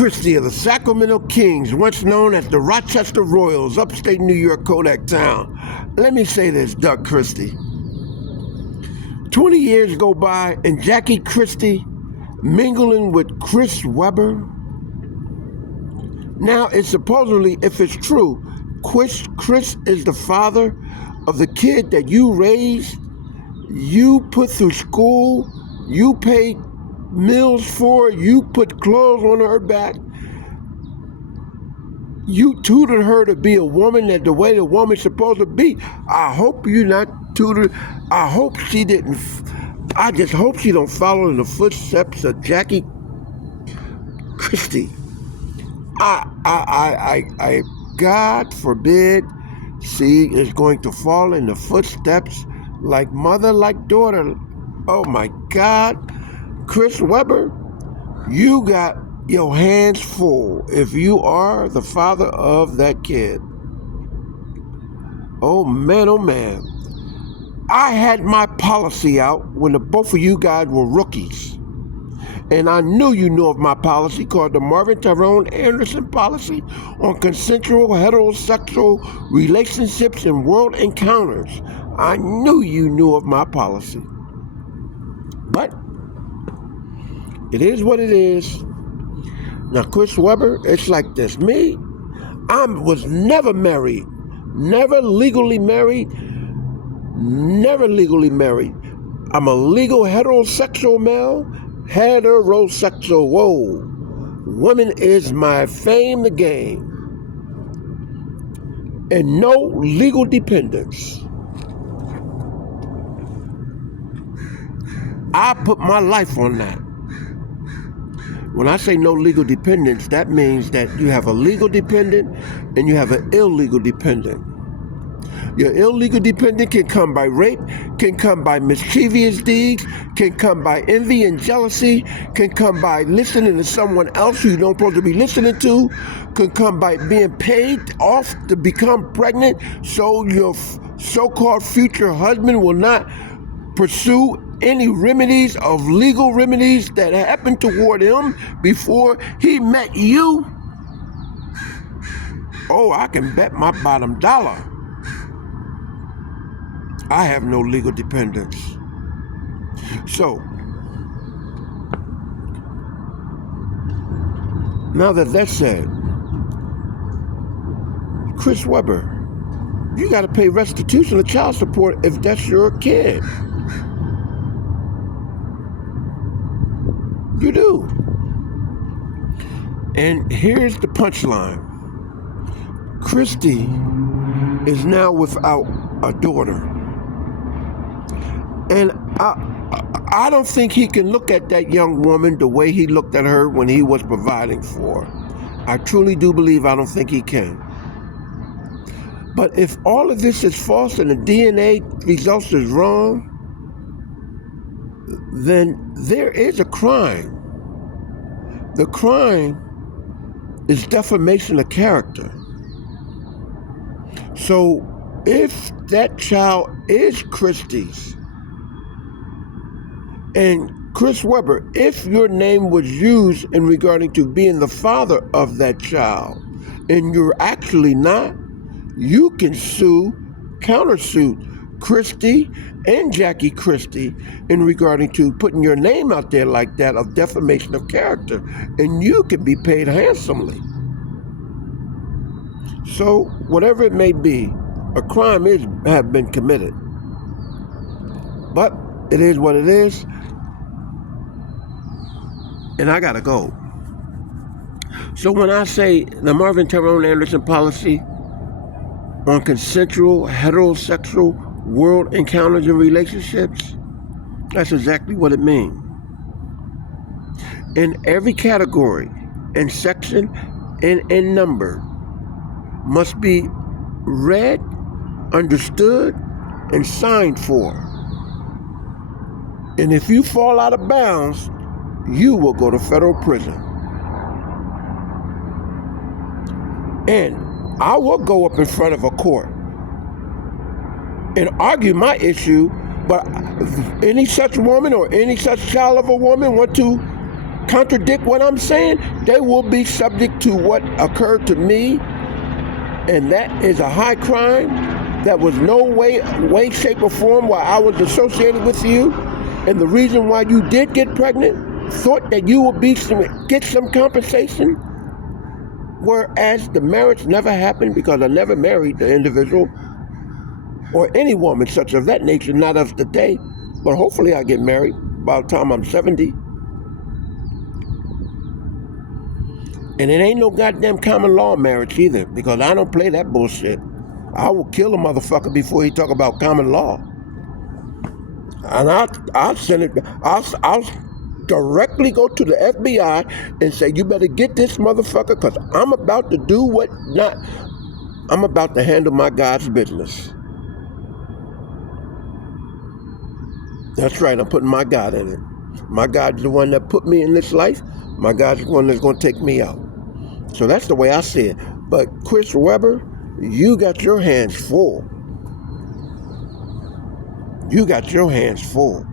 Christie of the Sacramento Kings, once known as the Rochester Royals, upstate New York, Kodak Town. Let me say this, Doug Christie. 20 years go by and Jackie Christie mingling with Chris Webber. Now, it's supposedly, if it's true, Chris is the father of the kid that you raised, you put through school, you paid meals for, you put clothes on her back, you tutored her to be a woman that the way the woman's supposed to be. I hope you're not tutored. I hope she didn't. I just hope she don't follow in the footsteps of Jackie Christie. I God forbid she is going to fall in the footsteps like mother, like daughter. Oh my God. Chris Webber, you got your hands full if you are the father of that kid. Oh man. I had my policy out when the both of you guys were rookies. And I knew you knew of my policy called the Marvin TAnderson policy on consensual heterosexual relationships and world encounters. I knew you knew of my policy. But it is what it is. Now, Chris Webber, it's like this. Me, I was never married, never legally married. I'm a legal heterosexual male. Heterosexual. Whoa. Woman is my fame, the game. And no legal dependence. I put my life on that. When I say no legal dependence, that means that you have a legal dependent and you have an illegal dependent. Your illegal dependent can come by rape, can come by mischievous deeds, can come by envy and jealousy, can come by listening to someone else who you don't supposed to be listening to, can come by being paid off to become pregnant so your so-called future husband will not pursue any remedies of legal remedies that happened toward him before he met you. Oh, I can bet my bottom dollar I have no legal dependence. So, now that that's said, Chris Webber, you got to pay restitution of child support if that's your kid. You do. And here's the punchline. Christie is now without a daughter. And I don't think he can look at that young woman the way he looked at her when he was providing for her. I truly do believe I don't think he can. But if all of this is false and the DNA results is wrong, then there is a crime. The crime is defamation of character. So if that child is Christie's, and Chris Webber, if your name was used in regarding to being the father of that child, and you're actually not, you can countersuit Christie and Jackie Christie in regarding to putting your name out there like that of defamation of character, and you can be paid handsomely. So whatever it may be, a crime have been committed. But it is what it is, and I gotta go. So when I say the Marvin TAnderson policy on consensual heterosexual world encounters and relationships, that's exactly what it means. In every category and section and number must be read, understood, and signed for. And if you fall out of bounds, you will go to federal prison. And I will go up in front of a court and argue my issue, but any such woman or any such child of a woman want to contradict what I'm saying, they will be subject to what occurred to me, and that is a high crime. That was no way, shape, or form why I was associated with you, and the reason why you did get pregnant, thought that you would get some compensation, whereas the marriage never happened because I never married the individual or any woman such of that nature, not of today, but hopefully I get married by the time I'm 70. And it ain't no goddamn common law marriage either, because I don't play that bullshit. I will kill a motherfucker before he talk about common law. And I'll send it, I'll directly go to the FBI and say, you better get this motherfucker, because I'm about to do I'm about to handle my God's business. That's right, I'm putting my God in it. My God's the one that put me in this life. My God's the one that's going to take me out. So that's the way I see it. But Chris Webber, you got your hands full. You got your hands full.